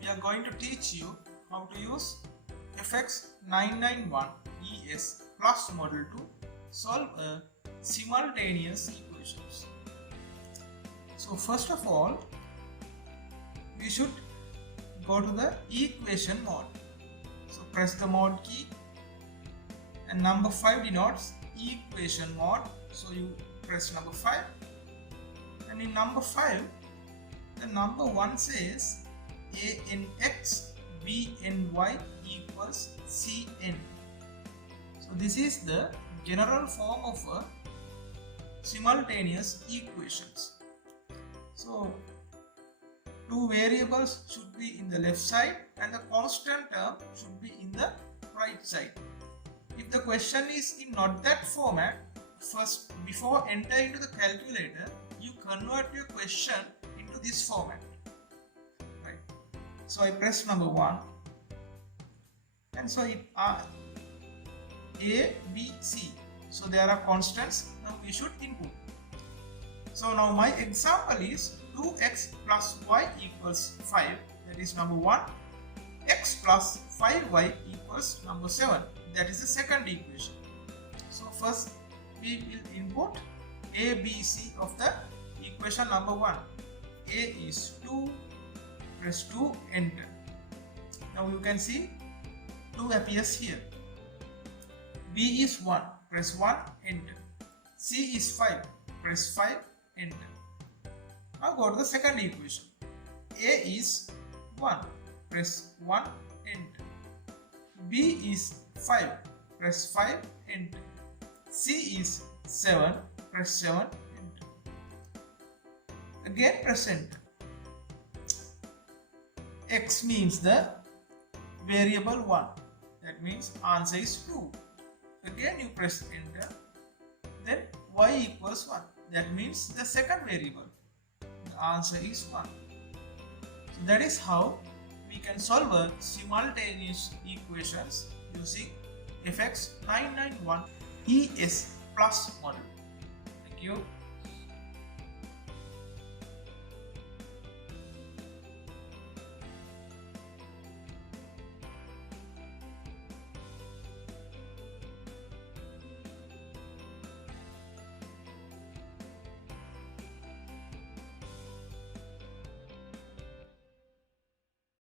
we are going to teach you how to use FX991 ES plus model to solve a simultaneous equations. So first of all, we should go to the equation mode. So press the mode key, and number 5 denotes equation mode. So you press number 5, and in number 5 the number 1 says ANX BNY equals CN. So this is the general form of a simultaneous equations. So two variables should be in the left side and the constant term should be in the right side. If the question is in not that format, first before entering into the calculator, you convert your question into this format. Right. So I press number 1, and so it A, B, C. So there are constants. Now we should input. So now my example is 2x plus y equals 5. That is number 1. X plus 5y equals number 7. That is the second equation. So first we will input A, B, C of the equation number 1. A is 2, press 2, enter. Now you can see 2 appears here. B is 1, press 1, enter. C is 5, press 5, enter. Now go to the second equation. A is 1, press 1, enter. B is 5, press 5, enter. C is 7, press 7, enter. Again press enter. X means the variable 1. That means answer is 2. Again you press enter. Then y equals 1. That means the second variable. The answer is 1. So that is how we can solve a simultaneous equations using FX991 ES plus model. Thank you.